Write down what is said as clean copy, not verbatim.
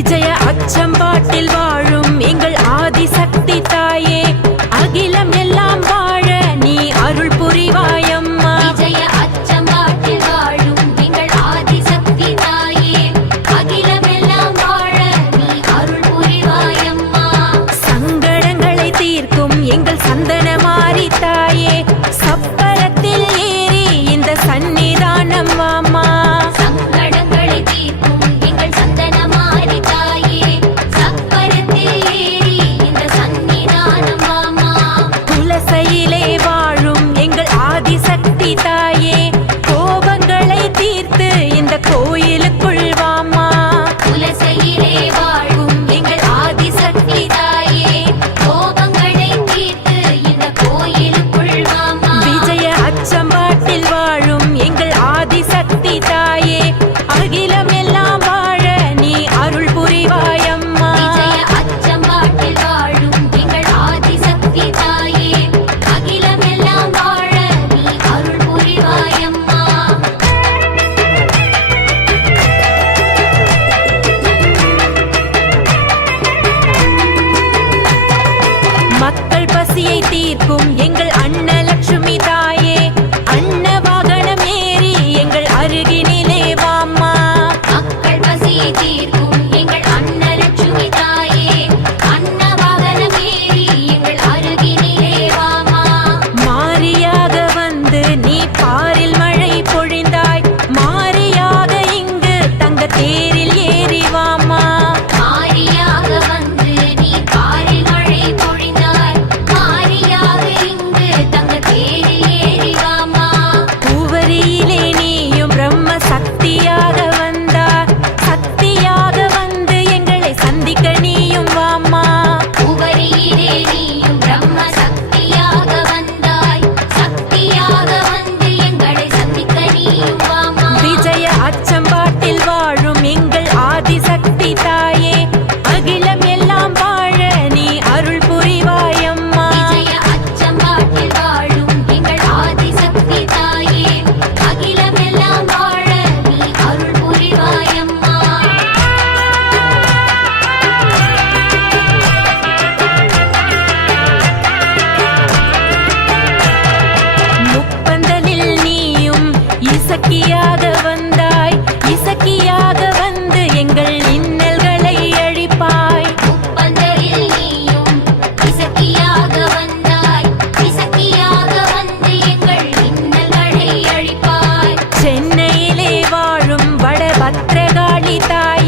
விஜய அச்சம்பாட்டில் வாழும் எங்கள் ஆதிசக்தி தாயே, அகிலம் எல்லாம் வாழ நீ அருள் புரிவாயம்மா. விஜய அச்சம்பாட்டில் வாழும் எங்கள் ஆதிசக்தி தாயே, அகிலம் எல்லாம் வாழ நீ அருள் புரிவாயம்மா. சங்கடங்களை தீர்க்கும் எங்கள் சந்தனமாரி தாயே, சப்பரத்தில் ஏறி இந்த சந்நிதானம் வாம்மா. சங்கடங்களை தீர்க்கும் எங்கள் சந்தனமாரி தாயே, சப்பரத்தில் ஏறி இந்த சந்நிதானம் வாம்மா. துளசையிலே வாழும் எங்கள் ஆதிசக்தி தாயே, கோபங்களை தீர்த்து இந்த கோயிலுக்குள் வாம்மா. துளசியிலே வாழும் எங்கள் ஆதிசக்தி தாயே, கோபங்களை தீர்த்து இந்த கோயிலுக்குள் வாம்மா. விஜய அச்சம்பாட்டில் வாழும் எங்கள் ஆதிசக்தி தாயே, அகிலம் எல்லாம் வாழ நீ அருள் புரிவாயம்மா. விஜய அச்சம்பாட்டில் வாழும் எங்கள் ஆதிசக்தி தாயே, அகிலம் எல்லாம் வாழ நீ அருள் புரிவாயம்மா. மக்கள் பசியை தீர்க்கும் எங்கள் அன்னலட்சுமி தாயே, அன்ன வாகனம் ஏறி எங்கள் அருகினிலே வாம்மா. மக்கள் பசியை தீர்க்கும் எங்கள் அன்னலட்சுமி தாயே, அன்னவாகனம் ஏறி எங்கள் அருகினிலே வாம்மா. மாரியாக வந்து நீ பாரில் மழை பொழிந்தாய், மாரியாக இங்கு தங்க தேரில் ஏறி வாம்மா. மாரியாக வந்து நீ பாரில் மழை பொழிந்தாய், மாரியாக இங்கு தங்க தேரில் ஏறி வாம்மா. பூவரியிலே நீயும் பிரம்ம சக்தியாக வந்தாய், சக்தியாக வந்து எங்களை சந்திக்க நீயும் வாம்மா. உவரியிலே நீயும் பிரம்ம சக்தியாக வந்தாய், சக்தியாக வந்து எங்களை சந்திக்க நீயும் வாம்மா. விஜய அச்சம்பாட்டில் வாழும் எங்கள் ஆதிசக்தி தாயே, அகிலம் எல்லாம் வாழ நீ அருள் புரிவாயம்மா. விஜய அச்சம்பாட்டில் வாழும் எங்கள் ஆதிசக்தி தாயே, அகிலம் எல்லாம் வாழ நீ அருள் புரிவாயம்மா. முப்பந்தலில் நீயும் இசக்கியாக வந்தாய், இசக்கியாக வந்து எங்கள் இன்னல்களை அழிப்பாய். முப்பந்தலில் நீயும் இசக்கியாக வந்தாய், இசக்கியாக வந்து எங்கள் இன்னல்களை அழிப்பாய். சென்னையிலே வாழும் வடபத்ரகாளி தாய்,